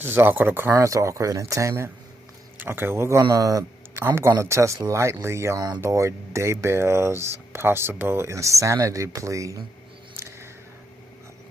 This is awkward occurrence, awkward entertainment. Okay, I'm gonna touch lightly on Lori Daybell's possible insanity plea.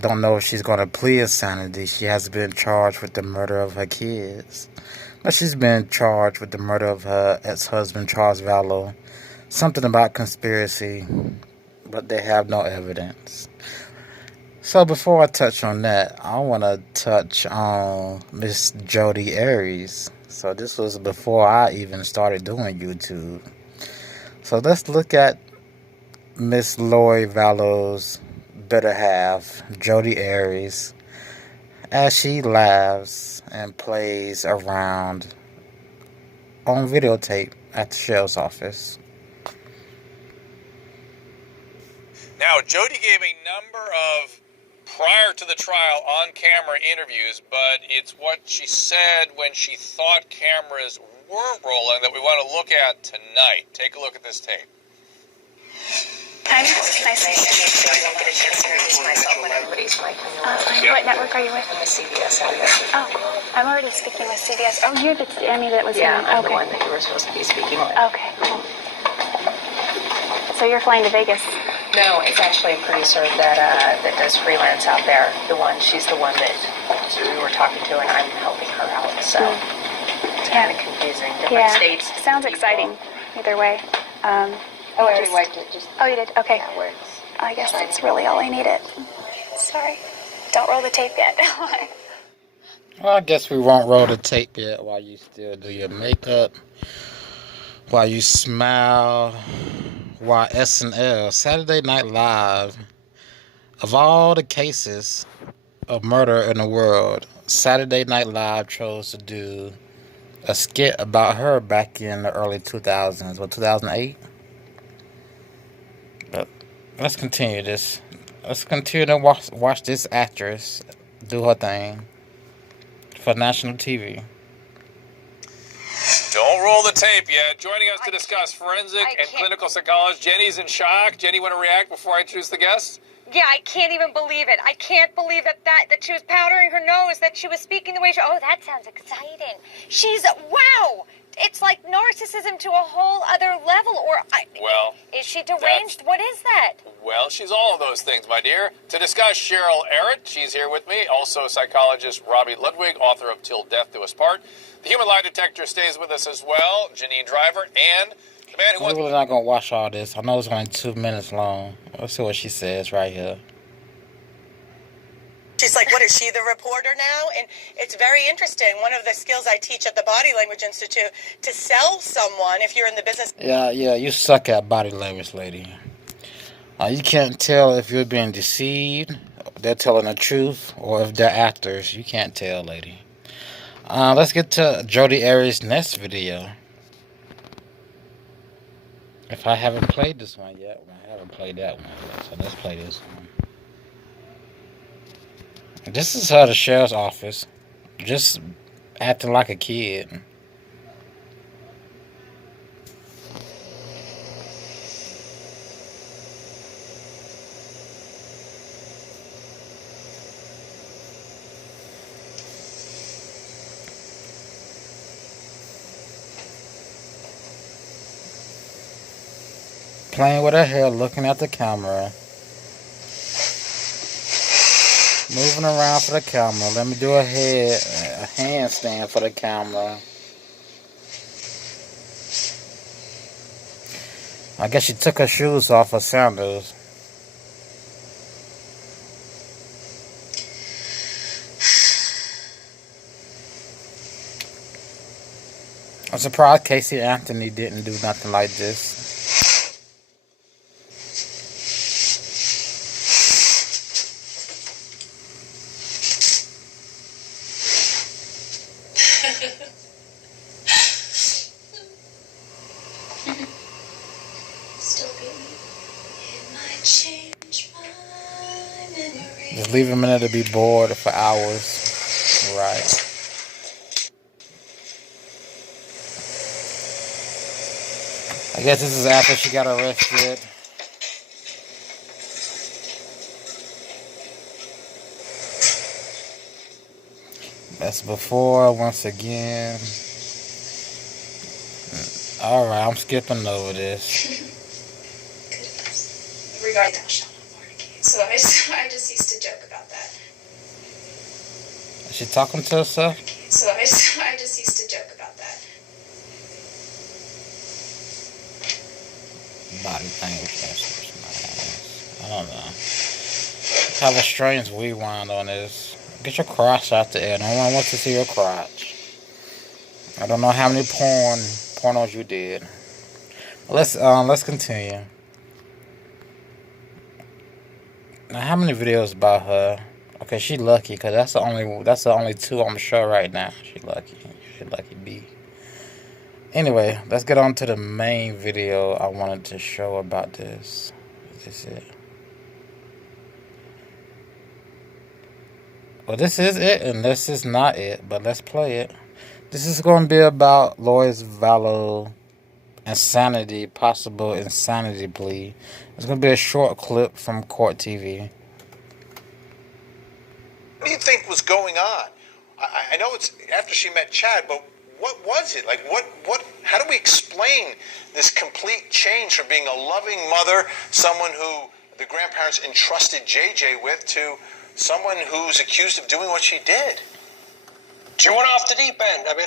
Don't know if she's gonna plead insanity. She has been charged with the murder of her kids, but she's been charged with the murder of her ex-husband Charles Vallow. Something about conspiracy, but they have no evidence. So before I touch on that, I want to touch on Miss Jodi Arias. So this was before I even started doing YouTube. So let's look at Miss Lori Vallow's better half, Jodi Arias, as she laughs and plays around on videotape at the sheriff's office. Now, Jodi gave a number of prior to the trial on-camera interviews, but it's what she said when she thought cameras were rolling that we want to look at tonight. Take a look at this tape. Hi, nice to meet you. I don't get a chance to introduce myself when everybody's micing you. What network are you with? I'm the CBS outlet. Oh, cool. I'm already speaking with CBS. Oh, you're the Emmy that was I'm okay. the one that you were supposed to be speaking with. Okay, cool. So you're flying to Vegas? No, it's actually a producer that does freelance out there. She's the one that we were talking to, and I'm helping her out. So it's kind of confusing. Different states. Sounds exciting. Either way. I already wiped it. Oh, you did? Okay. Yeah, where it's I guess that's really all I needed. Sorry. Don't roll the tape yet. Well, I guess we won't roll the tape yet while you still do your makeup, while you smile, while SNL, Saturday Night Live, of all the cases of murder in the world, Saturday Night Live chose to do a skit about her back in the early 2000s, 2008? But let's continue this. Let's continue to watch this actress do her thing for national TV. Don't roll the tape yet. Joining us to discuss forensic and clinical psychologist. Jenny's in shock. Jenny, want to react before I introduce the guests? Yeah, I can't even believe it. I can't believe that she was powdering her nose, that she was speaking the way she... Oh, that sounds exciting. Wow! It's like narcissism to a whole other level, Well... Is she deranged? What is that? Well, she's all of those things, my dear. To discuss Cheryl Arrett, she's here with me. Also psychologist Robbie Ludwig, author of Till Death Do Us Part. The human lie detector stays with us as well, Janine Driver, and... the man who I'm really not going to watch all this. I know it's only 2 minutes long. Let's see what she says right here. She's like, what is she, the reporter now? And it's very interesting. One of the skills I teach at the Body Language Institute, to sell someone if you're in the business. Yeah, you suck at body language, lady. You can't tell if you're being deceived, they're telling the truth, or if they're actors. You can't tell, lady. Let's get to Jodi Arias' next video. If I haven't played this one yet, I haven't played that one yet, so let's play this one. This is her at the sheriff's office, just acting like a kid. Playing with her hair, looking at the camera. Moving around for the camera. Let me do a handstand for the camera. I guess she took her shoes off, her sandals. I'm surprised Casey Anthony didn't do nothing like this. Just leave him in there to be bored for hours. Right. I guess this is after she got arrested. That's before, once again. Alright, I'm skipping over this. Regarding that shot on Barney. So I just used to joke about that. Is she talking to herself? So I just used to joke about that. Body language. I don't know. Have a strange rewind on this. Get your crotch out the air. No one wants to see your crotch. I don't know how many pornos you did. Let's continue. Now, how many videos about her? Okay, she lucky because that's the only two on the show right now. She lucky B. Anyway, let's get on to the main video I wanted to show about this. Is this it? Well, this is it, and this is not it, but let's play it. This is going to be about Lori Vallow possible insanity plea. It's going to be a short clip from Court TV. What do you think was going on? I know it's after she met Chad, but what was it? Like, how do we explain this complete change from being a loving mother, someone who the grandparents entrusted JJ with, to someone who's accused of doing what she did? She went off the deep end. I mean,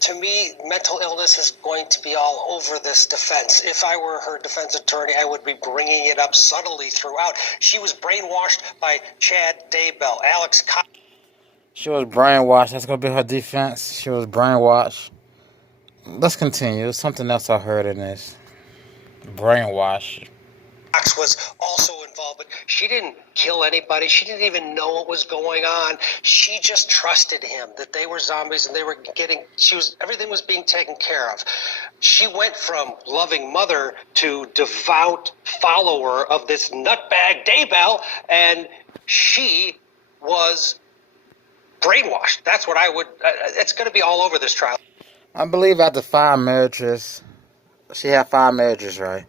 to me, mental illness is going to be all over this defense. If I were her defense attorney, I would be bringing it up subtly throughout. She was brainwashed by Chad Daybell, Alex. She was brainwashed. That's going to be her defense. She was brainwashed. Let's continue. There's something else I heard in this. Brainwash. Was also involved, but she didn't kill anybody. She didn't even know what was going on. She just trusted him that they were zombies and they were everything was being taken care of. She went from loving mother to devout follower of this nutbag Daybell, and she was brainwashed. That's what I would. It's going to be all over this trial. I believe after 5 marriages, she had 5 marriages, right?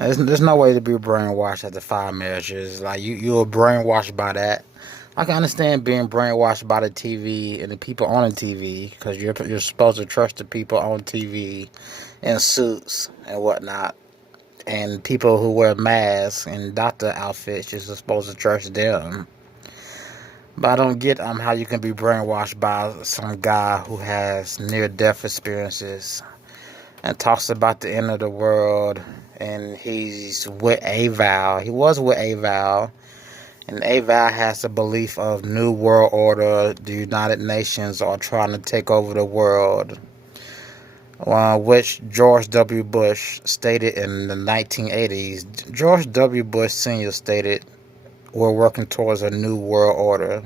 There's no way to be brainwashed after 5 marriages. Like, you were brainwashed by that. I can understand being brainwashed by the TV and the people on the TV, because you're supposed to trust the people on TV in suits and whatnot, and people who wear masks and doctor outfits. You're supposed to trust them. But I don't get how you can be brainwashed by some guy who has near-death experiences and talks about the end of the world. And he's with Avow. He was with Avow. And Avow has the belief of New World Order. The United Nations are trying to take over the world. Which George W. Bush stated in the 1980s. George W. Bush Sr. stated, we're working towards a New World Order.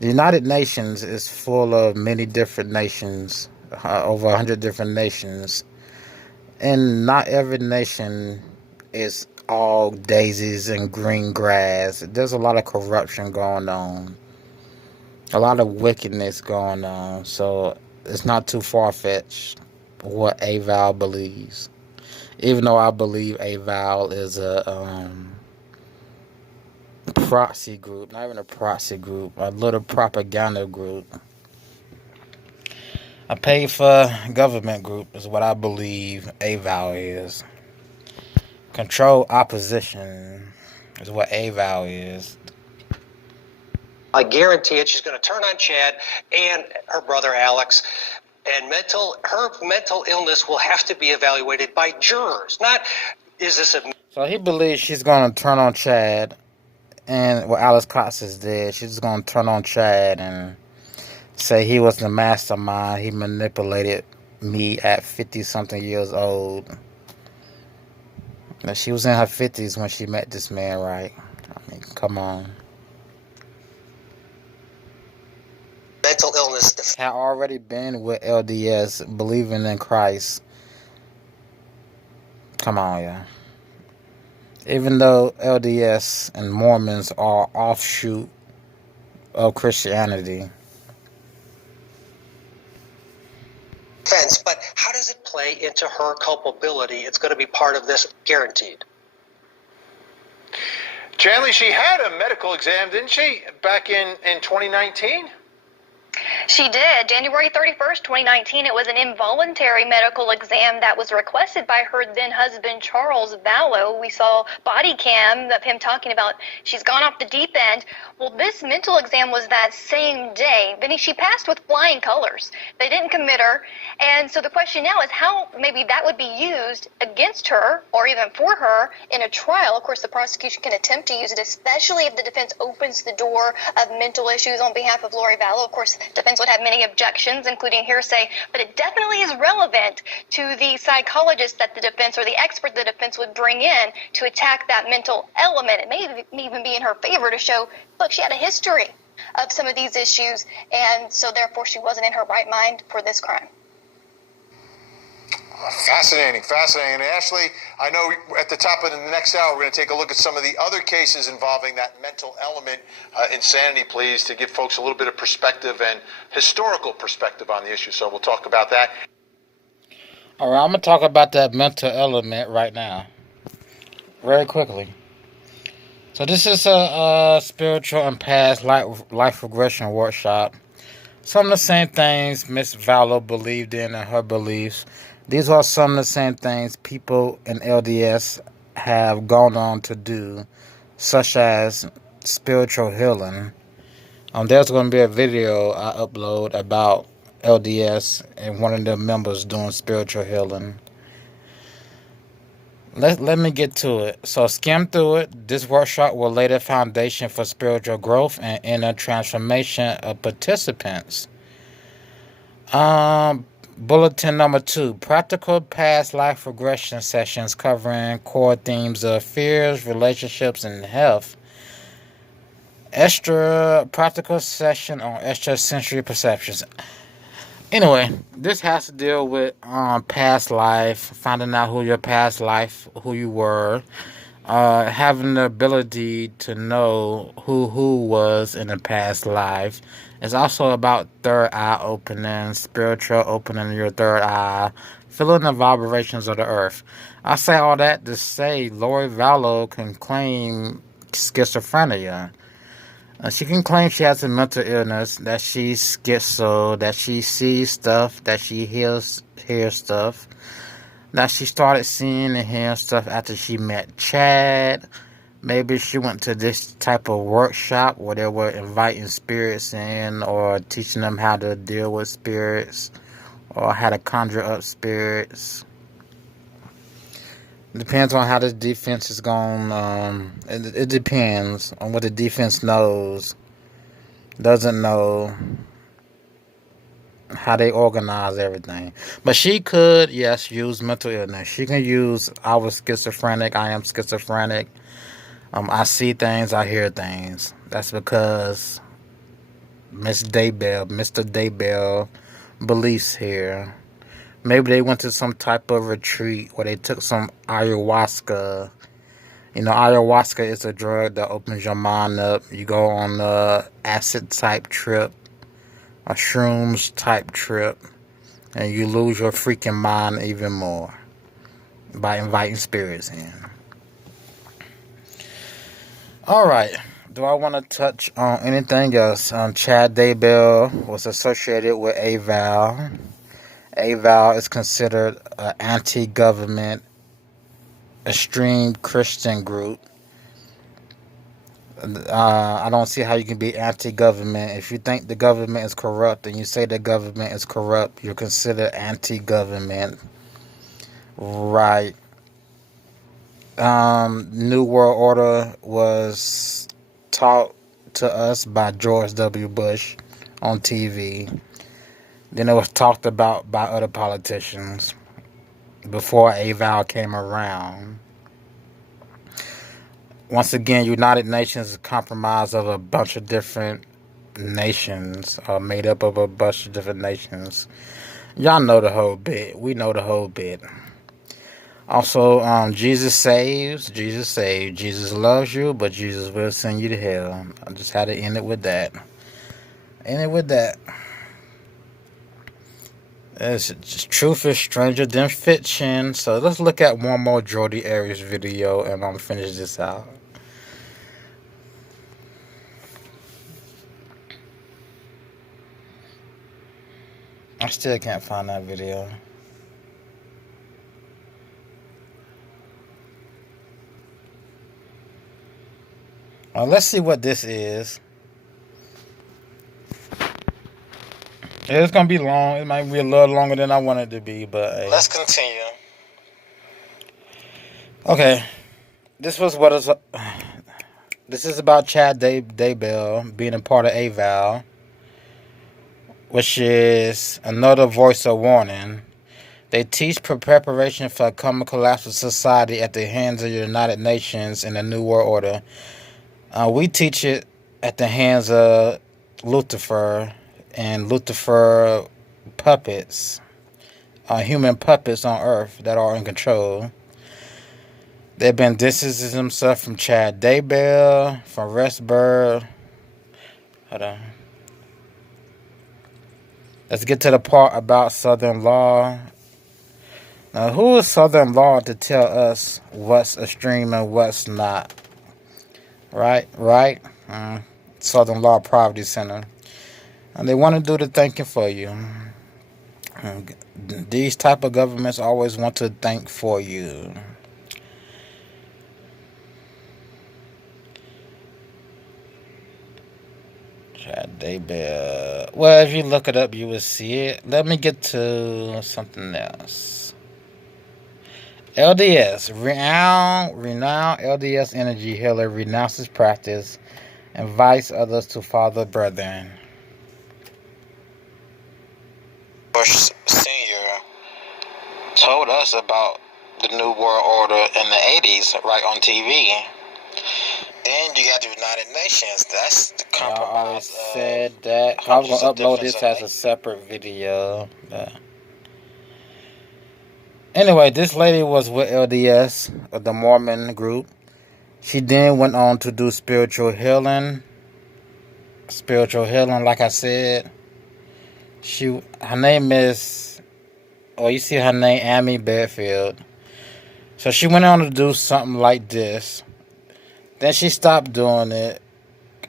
The United Nations is full of many different nations. Over 100 different nations. And not every nation is all daisies and green grass. There's a lot of corruption going on. A lot of wickedness going on. So it's not too far-fetched what Avow believes. Even though I believe Avow is a proxy group. Not even a proxy group. A little propaganda group. A paid-for government group is what I believe Avow is. Control opposition is what Avow is. I guarantee it. She's going to turn on Chad and her brother Alex, and her mental illness will have to be evaluated by jurors. Not is this a... So he believes she's going to turn on Chad, and Alex Cox is dead. She's just going to turn on Chad and say he was the mastermind. He manipulated me at 50-something years old. Now, she was in her 50s when she met this man, right? I mean, come on. Mental illness. Had already been with LDS, believing in Christ. Come on, yeah. Even though LDS and Mormons are offshoot of Christianity. But how does it play into her culpability? It's going to be part of this, guaranteed. Janley, she had a medical exam, didn't she, back in 2019? She did. January 31st, 2019, it was an involuntary medical exam that was requested by her then-husband, Charles Vallow. We saw body cam of him talking about she's gone off the deep end. Well, this mental exam was that same day. Vinny, she passed with flying colors. They didn't commit her. And so the question now is how maybe that would be used against her or even for her in a trial. Of course, the prosecution can attempt to use it, especially if the defense opens the door of mental issues on behalf of Lori Vallow. Of course, defense would have many objections, including hearsay, but it definitely is relevant to the psychologist that the defense or the expert the defense would bring in to attack that mental element. It may even be in her favor to show, look, she had a history of some of these issues, and so therefore she wasn't in her right mind for this crime. Fascinating. And Ashley, I know at the top of the next hour, we're going to take a look at some of the other cases involving that mental element, insanity pleas, to give folks a little bit of perspective and historical perspective on the issue. So we'll talk about that. All right, I'm going to talk about that mental element right now, very quickly. So this is a spiritual and past life regression workshop. Some of the same things Miss Vallow believed in and her beliefs. These are some of the same things people in LDS have gone on to do, such as spiritual healing. There's going to be a video I upload about LDS and one of the members doing spiritual healing. Let me get to it. So skim through it. This workshop will lay the foundation for spiritual growth and inner transformation of participants. Bulletin number 2, practical past life regression sessions covering core themes of fears, relationships, and health. Extra practical session on extrasensory perceptions. Anyway, this has to deal with past life, finding out who your past life, who you were, having the ability to know who was in a past life. It's also about third eye opening, spiritual opening your third eye, feeling the vibrations of the earth. I say all that to say Lori Vallow can claim schizophrenia. She can claim she has a mental illness, that she's schizo, that she sees stuff, that she hears stuff, that she started seeing and hearing stuff after she met Chad. Maybe she went to this type of workshop where they were inviting spirits in or teaching them how to deal with spirits or how to conjure up spirits. It depends on how the defense is going. It depends on what the defense knows, doesn't know, how they organize everything. But she could, yes, use mental illness. She can use, I was schizophrenic, I am schizophrenic. I see things, I hear things. That's because Mr. Daybell beliefs here. Maybe they went to some type of retreat where they took some ayahuasca. You know, ayahuasca is a drug that opens your mind up. You go on a acid type trip, a shrooms type trip, and you lose your freaking mind even more by inviting spirits in. Alright, do I want to touch on anything else? Chad Daybell was associated with Avow. Avow is considered an anti-government, extreme Christian group. I don't see how you can be anti-government. If you think the government is corrupt and you say the government is corrupt, you're considered anti-government. Right. New World Order was taught to us by George W. Bush on TV. Then it was talked about by other politicians before Avow came around. Once again, United Nations is comprised of a bunch of different nations, made up of a bunch of different nations. Y'all know the whole bit. We know the whole bit. Also, Jesus saves. Jesus loves you, but Jesus will send you to hell. I just had to end it with that. Truth is stranger than fiction. So let's look at one more Jodi Arias video and I'm going to finish this out. I still can't find that video. Well, let's see what this is. It's gonna be long. It might be a little longer than I want it to be, but hey. Let's continue. Okay, this was what is. This is about Chad Daybell being a part of Avow, which is another voice of warning. They teach preparation for a coming collapse of society at the hands of the United Nations and the New World Order. We teach it at the hands of Lucifer and Lucifer puppets, human puppets on Earth that are in control. They've been distancing themselves from Chad Daybell, from Restberg. Hold on. Let's get to the part about Southern law. Now, who is Southern law to tell us what's extreme and what's not? Right? Southern Law Poverty Center. And they want to do the thinking for you. These type of governments always want to think for you. Chad Daybell. Well, if you look it up, you will see it. Let me get to something else. LDS, renowned LDS energy healer, renounces practice, invites others to follow brethren. Bush Sr. told us about the New World Order in the 80s right on TV. And you got the United Nations. That's the compromise. I already said that. I was going to upload this as a separate video. Anyway, this lady was with LDS, the Mormon group. She then went on to do spiritual healing. Like I said. Her name is, you see her name, Amy Bedfield. So she went on to do something like this. Then she stopped doing it.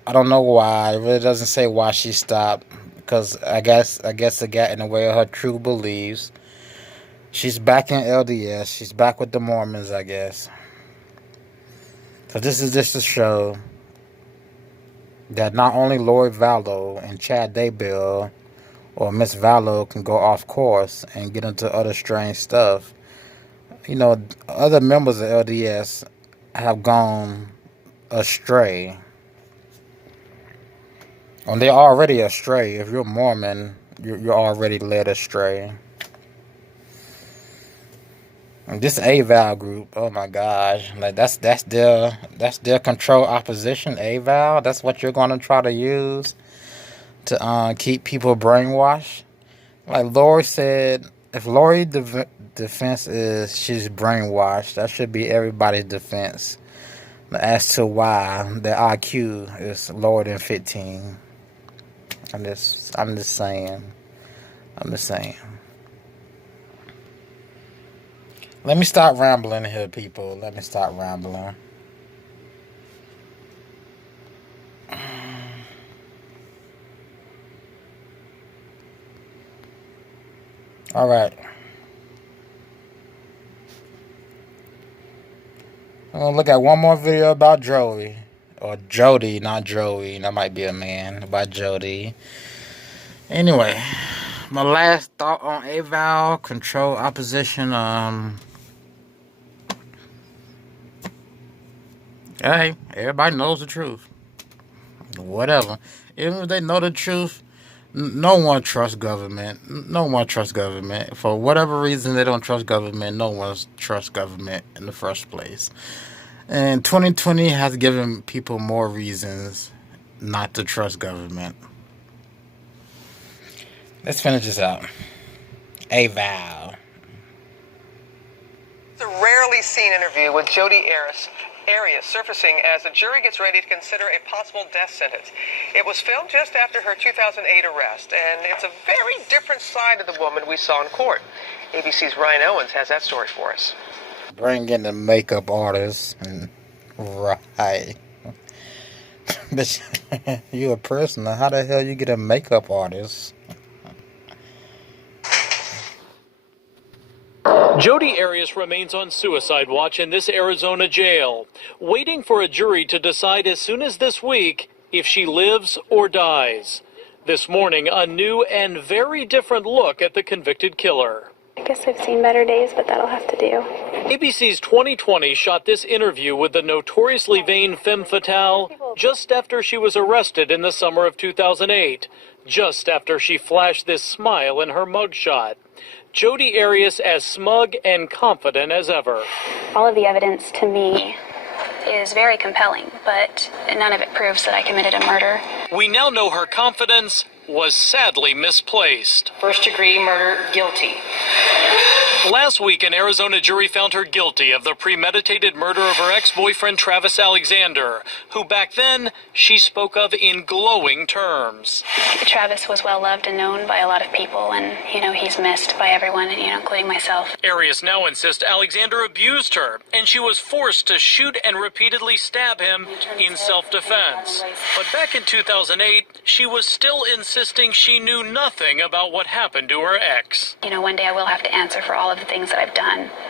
I don't know why. It really doesn't say why she stopped. Because I guess it got in the way of her true beliefs. She's back in LDS. She's back with the Mormons, I guess. So this is just to show that not only Lori Vallow and Chad Daybell or Miss Vallow can go off course and get into other strange stuff. You know, other members of LDS have gone astray. And they're already astray. If you're Mormon, you're already led astray. And this Avow group, oh my gosh, like that's their control opposition. Avow, that's what you're going to try to use to keep people brainwashed. Like Lori said, if Lori's defense is she's brainwashed, that should be everybody's defense as to why their IQ is lower than 15. I'm just saying. Let me stop rambling here, people. Let me stop rambling. All right. I'm going to look at one more video about Jodi. Or Jodi, not Joey. That might be a man. About Jodi. Anyway, my last thought on Avow, control opposition. Hey, everybody knows the truth. Whatever. Even if they know the truth, no one trusts government. No one trusts government. For whatever reason, they don't trust government. No one trusts government in the first place. And 2020 has given people more reasons not to trust government. Let's finish this out. Avow. It's a rarely seen interview with Jodi Arias surfacing as the jury gets ready to consider a possible death sentence. It was filmed just after her 2008 arrest, and it's a very different side of the woman we saw in court. ABC's Ryan Owens has that story for us. Bring in the makeup artist. Right. But you a prisoner. How the hell you get a makeup artist? Jodi Arias remains on suicide watch in this Arizona jail, waiting for a jury to decide as soon as this week if she lives or dies. This morning, a new and very different look at the convicted killer. I guess I've seen better days, but that'll have to do. ABC's 2020 shot this interview with the notoriously vain femme fatale just after she was arrested in the summer of 2008, just after she flashed this smile in her mugshot. Jodi Arias as smug and confident as ever. All of the evidence to me is very compelling, but none of it proves that I committed a murder. We now know her confidence was sadly misplaced. First-degree murder, guilty. Last week, an Arizona jury found her guilty of the premeditated murder of her ex-boyfriend Travis Alexander, who back then she spoke of in glowing terms. Travis was well loved and known by a lot of people, and, he's missed by everyone, including myself. Arias now insists Alexander abused her, and she was forced to shoot and repeatedly stab him in self-defense. But back in 2008, she was still insisting she knew nothing about what happened to her ex. One day I will have to answer for all of the things that I've done.